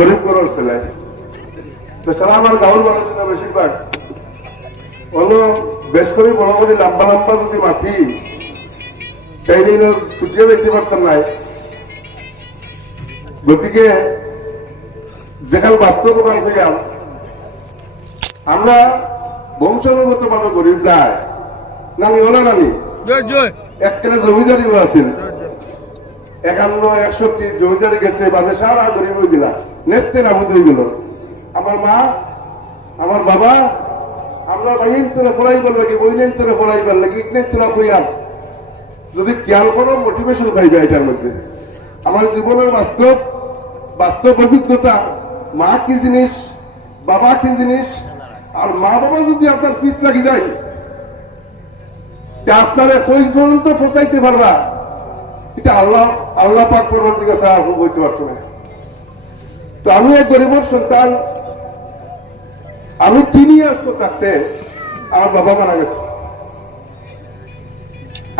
গরিব ছেলে। তো তারা আমার গাঁর মানুষ বেশিরভাগ। হলো বেশ করে বড় করে লম্বা লম্বা যদি মাটি ছুটিয়ে দেখতে পারতাম নাই গতিকে যেখানে বাস্তব কাল হইলাম আমরা বংশানুগত ভাবে গরিব নাই। নানি ওলা নানি? একখানে জমিদারিও আছেন। একান্ন একষট্টি জমিদারি গেছে বাজে সারা গরিব হয়ে গেলা নেস্তে নাবুদ হয়ে গেল। আমার মা, আমার বাবা, আমরা ভাইন তোরা পড়াইবার লাগে বইলেন তোরা পড়াইবার লাগে ইটলেন তোরা কইয়াম যদি খেয়াল করো মোটিভেশন পাইবে এটার মধ্যে। আমার জীবনের বাস্তব বাস্তব অভিজ্ঞতা, মা কি জিনিস, বাবা কি জিনিস, আর মা বাবা যদি আপনার ফিস লাগি যায় আপনারা কই পর্যন্ত ফসাইতে পারবা? এটা আল্লাহ আল্লাহ পাক পরবর্তীকে সাহায্য বলতে পারছ না। তো আমি এক গরিবর সন্তান। আমি তিন ইয়ার্স থাকতে আমার বাবা মারা গেছে।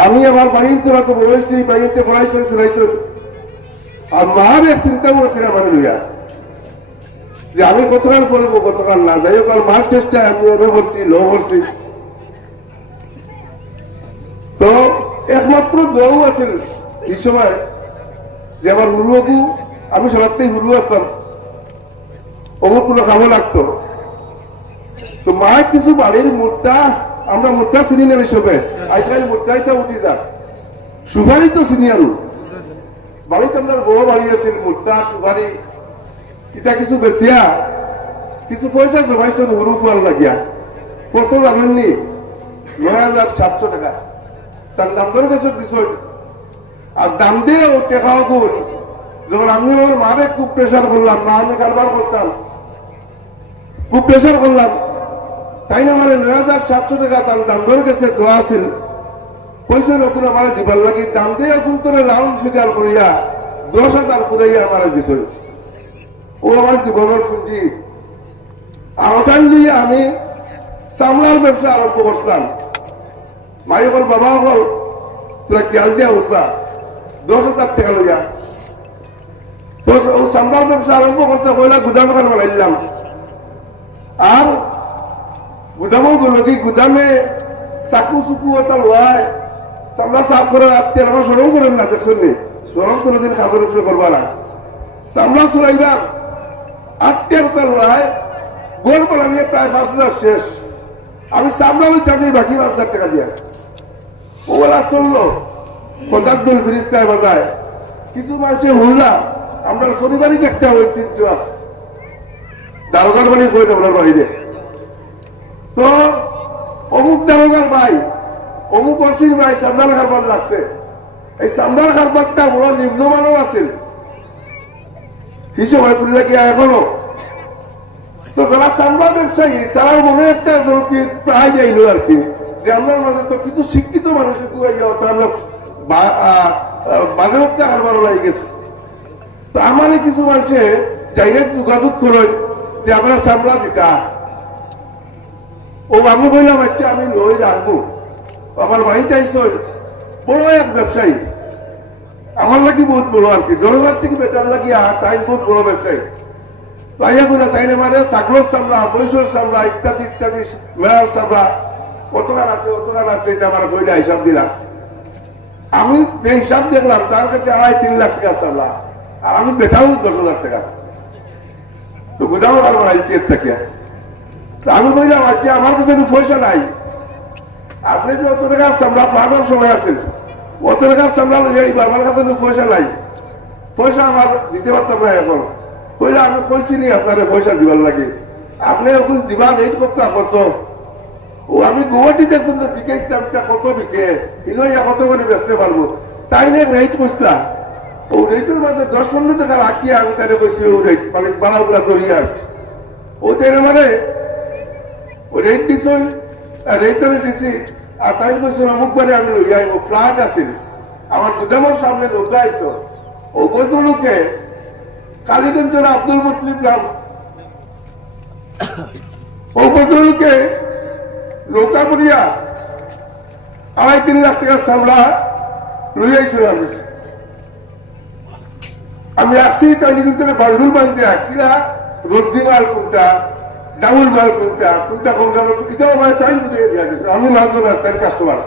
আমি আমার বাড়িতে রাতে বলেছি, বাড়িতে পড়াইছেন, শুনাইছেন। আর মার এক চিন্তা করেছেন আমার লইয়া, যে আমি কতকাল পড়ব, কতকাল না। যাই হোক, আর মার চেষ্টায় আমি ওরে ভরছি, লো ভরছি। তো একমাত্র দোয়াও আছিল এই সময় যে আমার হুরুবাবু আমি সরাতেই হুরু আসতাম। ওগুলো কোনো কামে লাগতো। তো মা কিছু বাড়ির মূর্তা আমরা মূর্তা চিনি নেব সবে আজকাল মূর্তাই তো উঠি যাক। সুপারি তো চিনি আৰু। বাড়িতে আপনার বড় বাড়ি আছিল মূর্তা সুপারি। এটা কিছু বেচিয়া, কিছু পয়সা জমাইছেন হুরু ফল লাগিয়া। কত জানেননি নয় হাজার সাতশো টাকা। তার দাম ধরে গেছে দিছ আর দাম দিয়ে ও টেকাও গুণ যখন আমি আমার মারে খুব প্রেশার করলাম, মা, আমি কারবার করতাম। খুব প্রেশার করলাম। তাই না মানে নয় হাজার সাতশো টাকা তার দাম ধরে গেছে দোয়া আছিল। পয়সা নকুন আমার দিবার লাগি, দাম দিয়ে এখন তোরা রাউন্ড ফিগার করিয়া দশ হাজার করাইয়া আমার দিছে। ও আমার জীবনের ফুটি আর ওটাই দিয়ে আমি চামড়ার ব্যবসা আরম্ভ করছিলাম। মাই বল, বাবা বল, তোরা খেয়াল দিয়া উঠবা। দশ হাজার টাকা লইয়া। ও চামড়ার ব্যবসা আরম্ভ করতে পয়লা গুদাম খান বানাইলাম। আর গুদামও গেল কি? গুদামে চাকু চুকু এটা লোয়ায় চামড়া সাফ করে আত্মীয় আমার সরম করেন না, দেখছেন নি? সরম কোনোদিন কাজের উপরে করবা না। চামড়া চুরাইবা আত্মীয় ওটা লোয়ায় গোল বানানিয়ে প্রায় পাঁচ হাজার শেষ। আমি চামড়া লইতাম নি বাকি পাঁচ হাজার টাকা দিয়া। ওরা চলল কন্ট্রাক্টর ফিরিস্তায় বাজায়। কিছু মানুষের হুল্লা। আমরা পারিবারিক একটা ঐতিহ্য আছে। দারোগার বাড়ি কই আপনার বাড়িতে তো অমুক দারোগার ভাই অমুক অসির ভাই সামদার কারবার লাগছে। এই সামদার কারবারটা বড় নিম্নমানও আছিল। হিসেব হয় বলে কি এখনও? তো যারা চামড়া ব্যবসায়ী তারা মনে একটা প্রায় যাইল আর কি যে আমার মাঝে তো কিছু শিক্ষিত মানুষ আমরা বা- আহ, আহ, বাজে হত্যা কারবার লাগে গেছে। তো আমারই কিছু মানুষে ডাইরেক্ট যোগাযোগ করে যে আমরা চামড়া দিতা ও আমি বললাম আচ্ছা আমি লই রাখব। আমার বাড়িতে আইসো বড় এক ব্যবসায়ী। আমার লাগি বহুত বড় আর কি। জনগণ থেকে বেটার লাগি আর তাই বহুত বড় ব্যবসায়ী। তাইয়া বলে তাইলে মানে চাকলোর চামড়া বৈশর চামড়া, ইত্যাদি ইত্যাদি, মেলার চামড়া। কতখান আছে কতখান আছে, এটা আমার বইটা হিসাব দিলাম। আমি যে হিসাব দেখলাম, তার কাছে আড়াই, তিন লাখ টাকা চামড়া। আর আমি বেটাও দশ হাজার টাকা। তো গুদাম আর বাড়াইছি এর থেকে। আমি বললাম আচ্ছা আমার কাছে পয়সা নাই। আপনি যে অত টাকার চামড়া ফাটার সময় আছেন। অত টাকার চামড়া লইয়া আমার কাছে পয়সা নাই। পয়সা আমার দিতে পারতাম না এখন। কইলে, আমি কইছি নি, আপনারে পয়সা দিবার লাগে। আপনি এখন দিবার এই করতে কত ও, আমি গুয়াহাটিতে তা কত বিকে ইনইয়া কত করে বেচতে পারব? তাই নিয়ে রেট কইসলা রেটের মধ্যে দশ পনেরো টাকা আমি কইছি, ও তাই মানে রেট রেটরে দিছি। আর তাই অমুক বারে আমি আইব আছিল আমার গুদামের সামনে ও আব্দুল মুতলিম নাম ও ভদ্রলোকে করিয়া আড়াই তিন লাখ টাকার চামড়া লইয়াইছিল আমি। আমি আসছি তাই কিন্তু বান্ডুল বান্ধে কিরা রদ্দি মাল কোনটা? ডাবল মাল কোনটা? কোনটা কোনটা? এটাও আমার টাইম বুঝিয়ে দিয়া গেছে। আমি না, তার কাস্টমার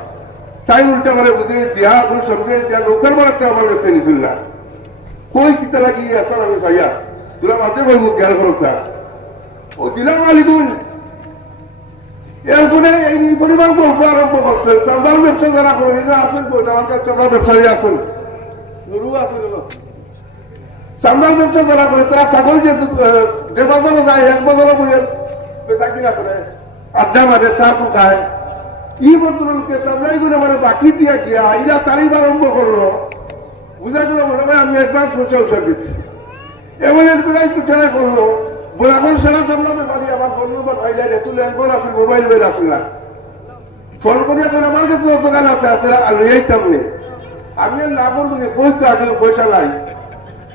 তাই উল্টা করে বুঝিয়ে দিয়া কোন সমঝে দিয়া লোকাল মারটা আমার কাছে নিছিল না। কই কিতা লাগি আসার আমি ভাইয়া? তোরা বাদে ভাই মুখ জ্ঞান করুক না? ও দিলাম মালিকুন এরপরে এই পরিমাণ গল্প আরম্ভ সাম্বার ব্যবসা যারা আসেন কই আমার কাছে ব্যবসায়ী আসেন নুরু আসেন সাম্বার ব্যবসা যারা করে তারা ছাগল যে যে বাজারে যায়, এক বাজারে বইয়ে বেচা কিনা করে আড্ডা মারে চা শুকায় ই ভদ্রলোকে সামলাই করে মানে বাকি দিয়া গিয়া ইরা তারিখ আরম্ভ করল বুঝা গেল মনে হয় আমি অ্যাডভান্স পয়সা উষা দিচ্ছি এমন এরপরে পিছনে করল বলে এখন সেরা সামলামে পারি আমার ফোন নম্বর ফাইলে রে তুলে একবার আছে মোবাইল বেল আছে না? ফোন করিয়া বলে আমার কাছে দোকান আছে আপনারা আর এইতাম নে? আমি আর না বলব যে তো আগে পয়সা নাই।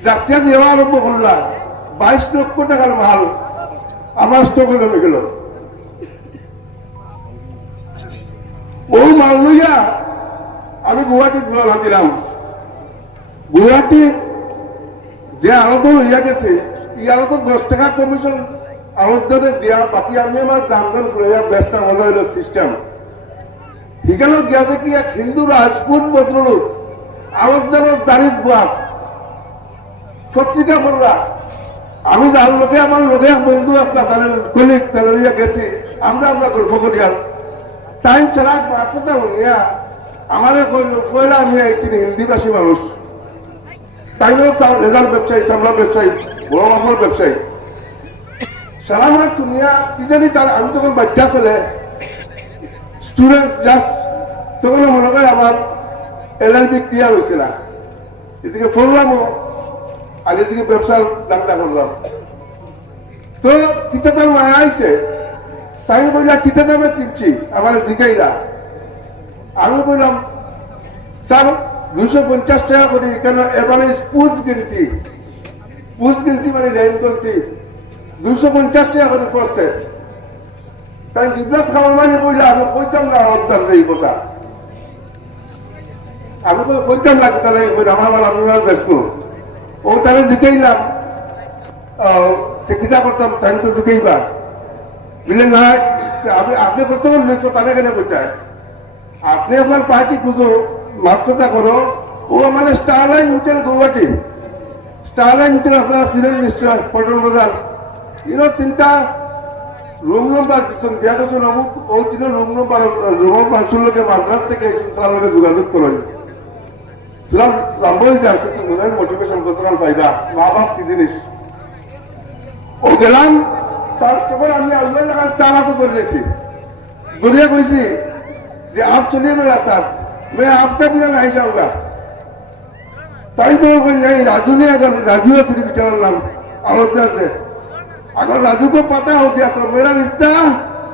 যাচ্ছিয়া দেওয়া আরম্ভ করলাম। বাইশ লক্ষ টাকার মাল। আমার স্টকে জমে গেল। ওই মাল লইয়া আমি গুয়াহাটি রওনা দিলাম গুয়াহাটি যে আরত হইয়া গেছে ই আরত দশ টাকা কমিশন আরতদারে দিয়া বাকি আমি আমার দর ফুরাইয়া ব্যস্ত হলো হইল সিস্টেম সেখানে গিয়া দেখি এক হিন্দু রাজপুত ভদ্রলোক আরতদারের দাঁড়িয়ে বুয়াত পত্রিকা পড়লা আমি যার লোকে আমার লোকে বন্ধু আসলা তাদের কলিগ তাদের গেছি। আমরা আমরা গল্প করি আর। টাইম ছাড়া কথা বলিয়া আমারে আমি আইছি হিন্দিভাষী মানুষ। তাই রেজাল্ট ব্যবসায়ী, চামড়া ব্যবসায়ী, বড় মাফল ব্যবসায়ী। সারা মাস দুনিয়া কি জানি তার, আমি তখন বাচ্চা ছেলে। স্টুডেন্ট জাস্ট তখন মনে করে আমার এল এল বি ক্লিয়ার হয়েছিল এদিকে ফোনলাম আর এদিকে ব্যবসার দামটা করলাম। তো তিতা তার মায়া আইছে। তাই বললা কিতা দামে কিনছি, আমার জিগাইলা আমি বললাম, স্যার দুশো পঞ্চাশ টাকা করি, কেন এবারে পুষ কিনতি? পুষ গিনতি মানে রেল গিনতি দুশো পঞ্চাশ টাকা করে পড়ছে। তাই জিবলাত খাওয়ার মানে কইলে আমি কইতাম না অর্ধার এই কথা। আমি কই কইতাম না, তাহলে আমার মাল আমি ও তাহলে জিগাইলাম কিতা করতাম তাই তো জিগাইবা বলে, না, আমি, আপনি করতে লইছো তাহলে কেন কইতায় আপনি আপনার পার্টি খুঁজো মাত্রতা করো। ও মানে Starline hotel Guwahati Starline hotel আপনারা ছিলেন নিশ্চয় পল্টন বাজার। ইনো তিনটা রুম নম্বর দিচ্ছেন দিয়া গেছেন অমুক ওই তিন রুম নম্বর রুমের মানুষের লোকে মাদ্রাস থেকে যোগাযোগ করেন। সেটা লম্বই যায় কিন্তু মনের মোটিভেশন গতকাল পাইবা মা বাপ কি জিনিস ও গেলাম তার তখন আমি আল্লাহ লাগান তার হাতে ধরে নিয়েছি ধরিয়া কইছি যে आप चलिए मेरा साथ मैं आपका बिना नहीं जाऊंगा ताई तो कोई नहीं राजू ने अगर राजू है श्री विचार नाम अयोध्या से अगर राजू को पता हो गया तो मेरा रिश्ता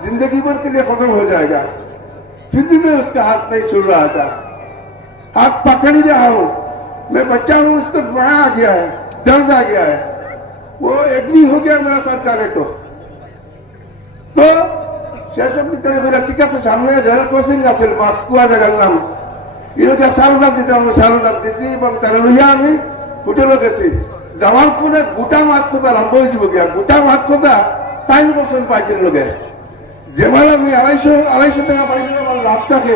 जिंदगी भर के लिए खत्म हो जाएगा फिर भी मैं उसका हाथ नहीं छोड़ रहा था हाथ पकड़ ही रहा हूं मैं बच्चा हूं उसको माया आ गया है दर्द आ गया है वो एग्री हो गया मेरा साथ जाने को তো সেসব দিতে হবে ঠিক আছে সামনে রেল ক্রসিং আছে মাসকুয়া জায়গার নাম এরকম সারোনাথ দিতে আমি সারোনাথ দিছি এবং তার লইয়া আমি হোটেলে গেছি যাওয়ার ফলে গোটা মাত কথা লাভ হয়েছিল গিয়া গোটা মাত কথা টাইম পার্সেন্ট পাইছিল লোকে যেমন আমি আড়াইশো আড়াইশো টাকা পাইলে আমার লাভ থাকে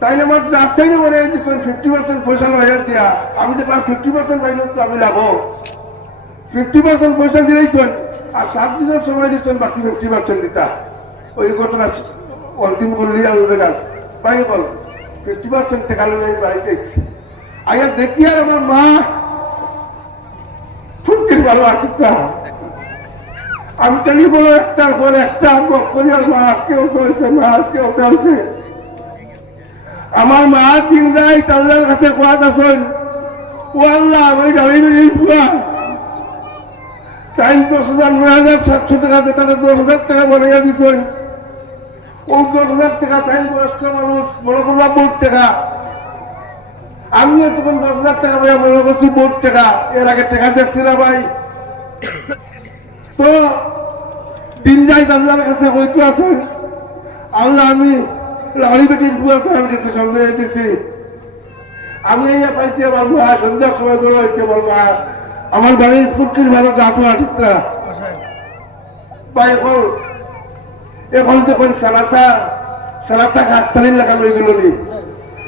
তাইলে আমার ড্রাফটাই না বানাই দিচ্ছেন ফিফটি পার্সেন্ট পয়সা হাজার দিয়া। আমি যে ফিফটি পার্সেন্ট পাইলে তো আমি লাভ ফিফটি পার্সেন্ট পয়সা দিলেইছেন আর সাত দিনের সময় দিচ্ছেন বাকি ফিফটি পার্সেন্ট দিতা। ওই ঘটনা অন্তিম করলি আর ওদের পাই বল ফিফটি পার্সেন্ট টাকা আমি বাড়িতে আয়া দেখি আর আমার মা ফুটকির ভালো আঁকিছা আমি টেলি বলো একটার পর একটা করি আর মা আজকে ওতে হয়েছে মা আজকে ওতে হয়েছে আমার মা দিন রায় তাল্লার কাছে কোয়াত আছেন। ও আল্লাহ আমি ডালি বেরিয়ে ফুয়া। টাইম দশ হাজার, নয় হাজার, সাতশো টাকা তাদের দশ হাজার টাকা বানাইয়া দিছেন। ওই দশ হাজার টাকা টাইম বয়স্ক মানুষ, মনে করলাম বোর্ড টাকা। আমিও তখন দশ হাজার টাকা পাই মনে করছি বোর্ড টাকা। এর আগে টাকা দেখছি না ভাই। তো দিন যাই আল্লাহর কাছে হইতে আছেন। আল্লাহ আমি লাড়ি বেটির বুয়া তোমার কাছে সন্দেহ দিছি আমি এই পাইছি আমার মা সন্ধ্যার সময় বেরো হয়েছে আমার মা। আমার বাড়ির ফুটকির ভালো গাঁটু আটিত্রা বা এখন এখন যখন সারাটা সারাটা হাততালি লাগানো এগুলো নি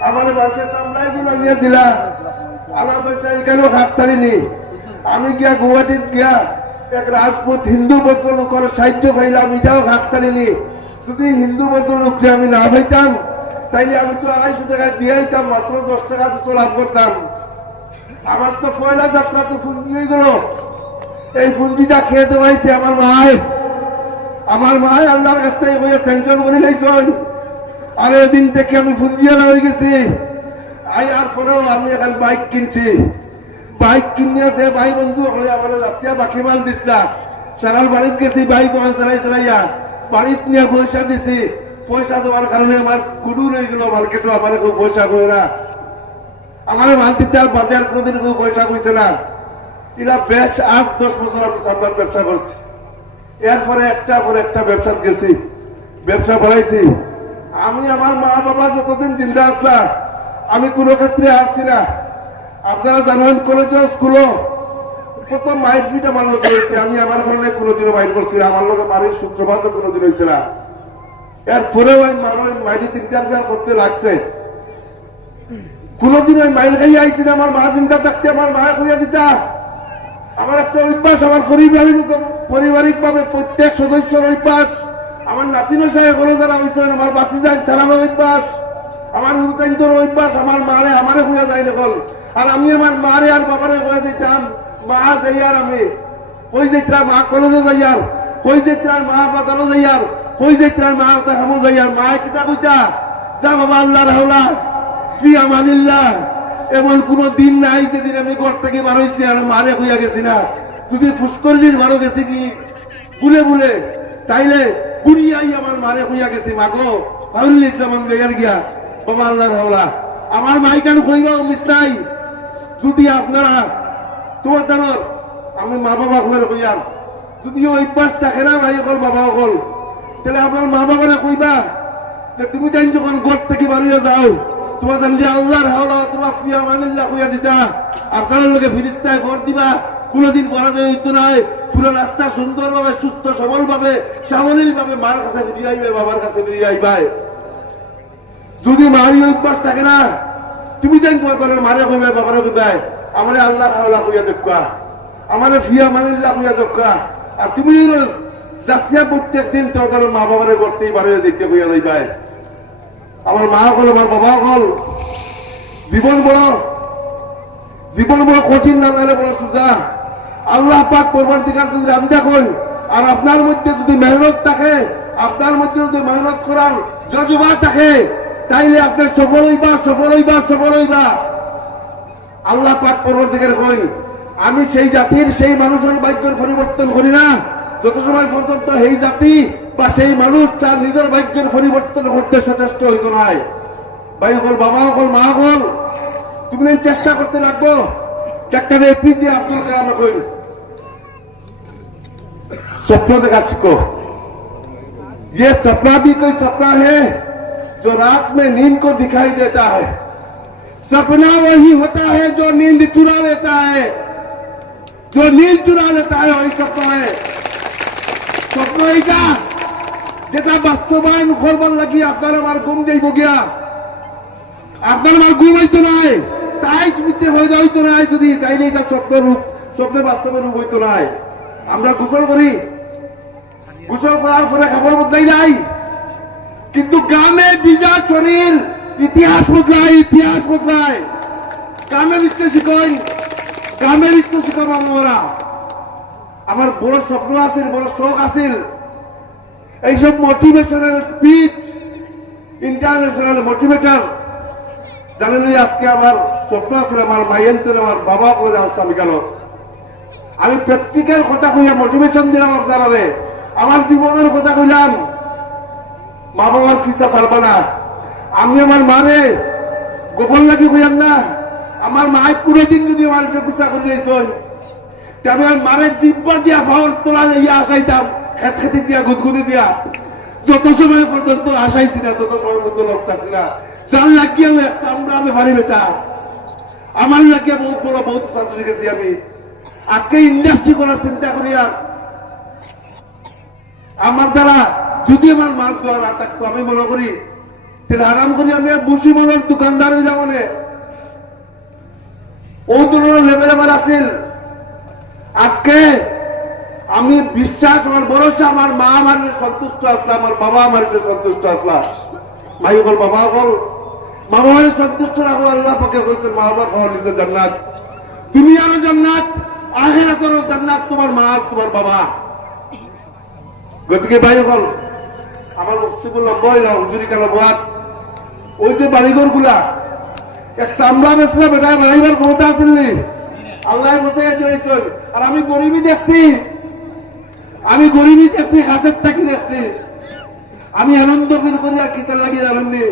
আমার মানুষের সামলাই গুলো নিয়ে দিলা। আমার পয়সা এখানেও হাততালি নি আমি গিয়া গুয়াহাটিত গিয়া এক রাজপুত হিন্দু বৌদ্ধ লোকের সাহায্য পাইলাম এটাও হাততালি নি যদি হিন্দু বৌদ্ধ লোককে আমি না পাইতাম তাইলে আমি তো আড়াইশো টাকা দিয়ে দিতাম মাত্র দশ টাকা পিছু লাভ করতাম। আমার তো পয়লা যাত্রা তো ফুঞ্জি হয়ে গেল। এই ফুঞ্জিটা খেয়ে দেওয়াইছে আমার মায়। আমার মায় আল্লাহর কাছ থেকে বইয়া স্যাংশন করে লাইছন আর এদিন থেকে আমি ফুঞ্জিয়ালা হয়ে গেছি। আই, আর পরেও আমি এখন বাইক কিনছি। বাইক কিনিয়া যে ভাই বন্ধু আমার রাশিয়া বাকি মাল দিছিলা সারাল বাড়িত গেছি, বাইক চালাই চালাইয়া। বাড়িত নিয়ে পয়সা দিছি। পয়সা দেওয়ার কারণে আমার কুডু রয়ে গেল মার্কেটও আমার কেউ পয়সা করে না। আমার মাল দিতে আর বাদে আর কোনোদিন কেউ পয়সা কইছে না। এরা বেশ আট, দশ বছর আমি ব্যবসা করছি। এরপরে একটা পরে একটা ব্যবসা গেছি ব্যবসা বাড়াইছি। আমি আমার মা বাবা যতদিন জিন্দা আসলাম, আমি কোনো ক্ষেত্রে আসছি না। আপনারা জানেন কলেজ স্কুলও প্রথম মাইল ফিট আমার লোক হয়েছে আমি আমার ঘরে কোনোদিনও মাইল করছি। আমার লোকের বাড়ির সূত্রপাত কোনোদিন হয়েছে না। এরপরেও আমি মানুষ মাইলি ইন্টারফেয়ার করতে লাগছে। কোনোদিন ওই মাইল খাই আইছি না। আমার মা চিন্তা থাকতে আমার দিতা। আমার একটা অভ্যাস, আমার পারিবারিক পারিবারিক ভাবে প্রত্যেক সদস্যর অভ্যাস। আমার নাতিনো যারা আমার বাতি যায় তারা অভ্যাস। আমার অভ্যাস, আমার মারে, আমারে খুঁজে যায় দেখল। আর আমি আমার মারে আর বাবারে খুঁজে দিতাম মা যাই আর আমি। কই যাইত্রা মা কলেজে যাই আর কই যাইত্রা মা বাজারও যাই আর কই যাইত্রা মা ওটা হামো যাই আর মা কিতা কইতা? যা বাবা আল্লাহর হাওলা, ফি আমানিল্লাহ এমন কোন দিন নাই যেদিন আমি ঘর থেকে বার হয়েছি আর মারে হইয়া গেছি না। যদি ফুসকর দিন বারো গেছি কি? বুলে বুলে। তাইলে গুড়িয়াই আমার মারে হইয়া গেছি, মাগো। ভাবলি ইসলাম আমি জায়গার গিয়া, বাবা আল্লাহর হাওলা। আমার মাই কেন কইবা মিস নাই। যদি আপনারা তোমার দানোর আমি মা বাবা আপনারা কইয়াম যদি ওই অভ্যাস থাকে না, ভাই, অকল বাবা অকল। তাহলে আপনার মা বাবারা কইবা যে তুমি তাই যখন ঘর থেকে বাড়িয়ে যাও, তোমার জানলে আল্লাহর হাওলা, তোমার ফিয়া মানিল্লাহ কইয়া দিতা আপনার লোকে ফিরিস্তায় ঘর দিবা, কোনোদিন পরাজয় হইতো নাই পুরো রাস্তা সুন্দরভাবে, সুস্থ সবল ভাবে সাবলীল ভাবে মার কাছে ফিরিয়ে আইবে, বাবার কাছে ফিরিয়ে আইবাই যদি মারি অভ্যাস থাকে না, তুমি দেন তোমার মারে কইবে, বাবারে কইবে আমারে আল্লাহর হাওলা কইয়া দেখা আমারে ফিয়া মানিল্লাহ কইয়া দেখা আর তুমি যাচ্ছিয়া প্রত্যেক দিন তোর তোর মা বাবারে করতেই পারে দেখতে কইয়া যাইবাই। আমার মা হল, আমার বাবা হল। জীবন বড়। জীবন বড় কঠিন না নাহলে বড় সোজা। আল্লাহ পাক পরবার দিকার যদি রাজি থাকুন, আর আপনার মধ্যে যদি মেহনত থাকে, আপনার মধ্যে যদি মেহনত করার জজবা থাকে, তাইলে আপনার সফল হইবা সফল হইবা সফল হইবা। আল্লাহ পাক পরবার দিকের কইন আমি সেই জাতির সেই মানুষের ভাগ্যের পরিবর্তন করি না যত সময় পর্যন্ত সেই জাতি বা সেই মানুষ তার নিজের ভাগ্যের পরিবর্তন করতে সচেষ্ট হইতো নাই ভাই হল বাবা হল মা হল তুমি না চেষ্টা করতে লাগবো একটা এপিজে আব্দুল কালাম কইন स्वप्न देखा सीखो ये सपना भी कोई सपना है जो रात में नींद को दिखाई देता है सपना वही होता है जो नींद चुरा लेता है जो नींद चुरा लेता है वही सपना है স্বপ্ন এইটা যেটা বাস্তবায়ন করবার লাগি আপনার আমার ঘুম যাইব গিয়া আপনার আমার ঘুম হইতো নাই তাই স্মৃতি হয়ে যাইতো নাই যদি তাইলে এটা স্বপ্ন রূপ স্বপ্নের বাস্তবের রূপ হইতো নাই আমরা গোসল করি গোসল করার পরে খাবার বদলাই নাই কিন্তু গ্রামে বিজা শরীর ইতিহাস বদলায় ইতিহাস বদলায় গ্রামে বিশ্লেষিক গ্রামে বিশ্লেষিক আমরা। আমার বড় স্বপ্ন আছিল, বড় শখ আছিল। এইসব মোটিভেশনাল স্পিচ ইন্টারন্যাশনাল মোটিভেটর জানেন আজকে আমার স্বপ্ন আছিল, আমার মাইয়েন্তের আমার বাবা আসছে আমি কেন? আমি প্র্যাকটিক্যাল কথা কইয়া মোটিভেশন দিলাম আপনারা আমার জীবনের কথা কইলাম মা বাবার ফিসা ছাড়বা না। আমি আমার মারে গোপন লাগি কইয়ান না? আমার মায় কুড়ে দিন যদি আমার পিসা করে দিয়েছেন আমি আমার মারে দিব্যা দিয়া ফাওয়ার তোলা ইয়া আসাইতাম, খেত খেতে দিয়া, গুদগুদি দিয়া। যত সময় পর্যন্ত আসাইছি না, তত পর্যন্ত লোক চাচ্ছি না। যার লাগিয়ে আমি একটা আমরা আমি পারি বেটা। আমার লাগিয়ে বহুত বড়, বহুত ছাত্র গেছি আমি। আজকে ইন্ডাস্ট্রি করার চিন্তা করি আর আমার দ্বারা যদি আমার মার দেওয়া না থাকতো, আমি মনে করি আরাম করি আমি বসি মনের দোকানদার হইলাম মনে। ও ধরনের লেভেল আমার আছিল। আজকে আমি বিশ্বাস আমার ভরসা, আমার মা আমার সন্তুষ্ট আসলা আমার বাবা আমার সন্তুষ্ট আসলা ভাই বল, বাবা বল। মা বাবার সন্তুষ্ট রাখো আল্লাহ পাকে কইছেন মা বাবা খাওয়া নিছে জান্নাত। দুনিয়ারও জান্নাত, আখেরাতেরও জান্নাত, তোমার মা তোমার বাবা। গতিকে ভাই বল, আমার বক্তব্য লম্বা হইল হুজুরি কালো বাদ। ওই যে বাড়িঘরগুলা চামড়া বেসলে বেটা বাড়াইবার ক্ষমতা আছিল নি আল্লাহ আর আমি গরিবই দেখছি, আমি গরিবই দেখছি হাতের থাকি দেখছি। আমি আনন্দ ফিল করি আর কিতার লাগি জানেননি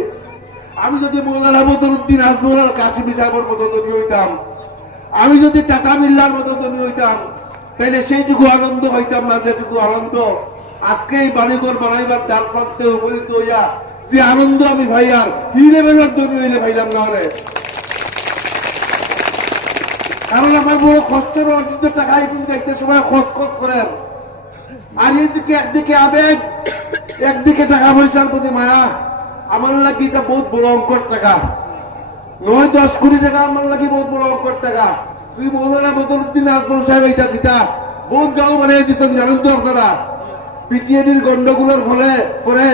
আমি যদি মৌলানা বদরুদ্দিন আজমুলার কাছে বিশাবর মতো ধনী হইতাম, আমি যদি টাটা বিল্লার মতো ধনী হইতাম, তাইলে সেইটুকু আনন্দ হইতাম না, যেটুকু আনন্দ। আজকে এই বাড়িঘর বানাইবার দ্বার প্রান্তে উপনীত হইয়া যে আনন্দ আমি ভাই, আর হিরে বেলার ধনী হইলে ভাইলাম না হলে কারণ আমার বড় কষ্টের অর্জিত টাকা এখন যাইতে সময় খোঁজ খোঁজ করেন আর এইদিকে একদিকে আবেগ, একদিকে টাকা পয়সার প্রতি মায়া। আমার লাগি এটা বহুত বড় অঙ্কর টাকা। নয়, দশ কোটি টাকা আমার লাগি বহুত বড় অঙ্কর টাকা। তুই মৌলানা বদরুদ্দিন আকবর সাহেব এইটা দিতা। বহুত গাঁও বানিয়ে দিচ্ছেন জানেন তো আপনারা? পিটিএডির গন্ডগুলোর ফলে, পরে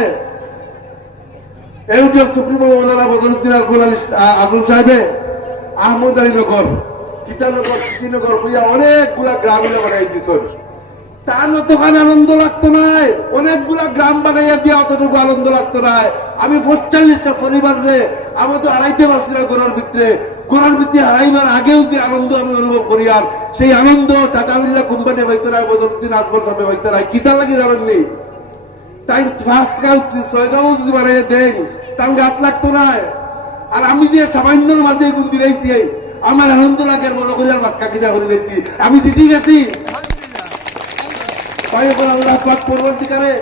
এইটা সুপ্রিম মৌলানা বদরুদ্দিন আকবর আলী আকবর সাহেবে, আহমদ আলী নগর চিতানগর চিতিনগর কইয়া অনেকগুলা দিছেন। তার মতোখান আনন্দ লাগতো নাই। অনেকগুলা গ্রাম বানাইয়া দিয়ে অতটুকু আনন্দ লাগতো নাই। আমি পঁয়তাল্লিশটা রে তো হারাইতে পারছি না গোড়ার ভিতরে গোড়ার ভিতরে হারাইবার আগেও যে আনন্দ আমি অনুভব করি আর সেই আনন্দ টাটা বিল্লা কোম্পানি হইতে নাই, বদরুদ্দিন আকবর সাহেব হইতে নাই। কিতা লাগি জানেননি? তাই ফার্স্ট ছয় যদি বানাইয়া দেন তার গাছ লাগতো না আর আমি যে সামান্যর মাঝে গুণ দিলাইছি আমার আনন্দ লাগে মনে করি আর বাক্কা কিনা করে নিয়েছি আমি জিতি গেছি। পরবর্তীকালে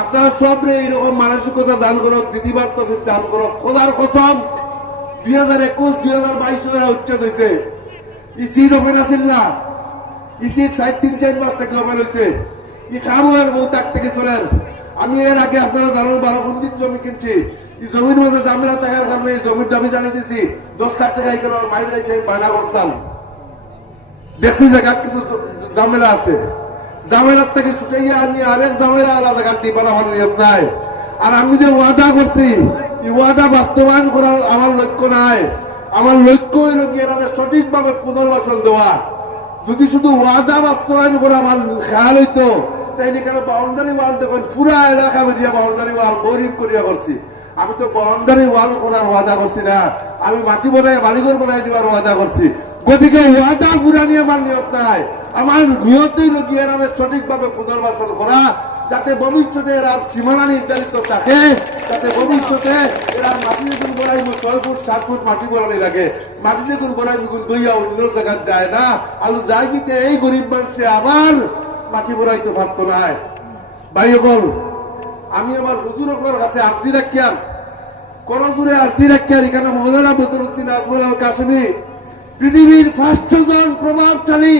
আপনারা সব এইরকম মানসিকতা দান করো দিদিবার তো দান করো খোদার কসম, দুই হাজার একুশ, দুই হাজার বাইশ উচ্ছেদ হয়েছে ইসির ওপেন আছেন না? ইসির চার, তিন, চার মাস থেকে ওপেন হয়েছে ই খামোয়ের বউ তাক থেকে চলেন। আমি এর আগে আপনারা জানেন বারো ফন্দির জমি কিনছি। জমির মাঝে জামিনা থাকার কারণে জমির দাবি জানিয়ে দিছি দশ লাখ টাকা এই করে মাইর আমি বায়না করতাম। দেখছি জায়গা কিছু জামেলা আছে। জামেলার থেকে ছুটে গিয়ে আনি আরেক জামেলা আলাদা জায়গা দিয়ে বানাবার নিয়ম নাই। আর আমি যে ওয়াদা করছি ওয়াদা বাস্তবায়ন করার আমার লক্ষ্য নাই। আমার লক্ষ্য হইল এরা সঠিকভাবে পুনর্বাসন দেওয়া। যদি শুধু ওয়াদা বাস্তবায়ন করা আমার খেয়াল হইতো তাই কেন বাউন্ডারি ওয়াল দেখুন পুরা এলাকা বেরিয়ে বাউন্ডারি ওয়াল গরিব করিয়া করছি। আমি তো বাউন্ডারি ওয়াল করার ওয়াদা করছি না। আমি মাটি বনাই, বালিঘর বনাই দিবার ওয়াদা করছি। গতিকে ওয়াদা পুরা নিয়ে আমার নিয়ত নাই। আমার নিয়তই লগিয়ে সঠিকভাবে পুনর্বাসন করা, যাতে ভবিষ্যতে এরা সীমানা নির্ধারিত থাকে, যাতে ভবিষ্যতে এরা মাটি যখন বড়াই ছয় ফুট, সাত ফুট মাটি বড়ানি লাগে। মাটি যখন বড়াই দইয়া অন্য জায়গায় যায় না। আর যাই গিতে এই গরিব মানুষে আবার মাটি বড়াইতে পারতো না বল, আমি আমার হুজুর আপনার কাছে আর্জি রাখিয়ার কোন জুড়ে আর্জি রাখিয়ার এখানে মহিলারা বদরুদ্দিন আকবর আল কাশ্মীর পৃথিবীর ফার্স্ট জন প্রভাবশালী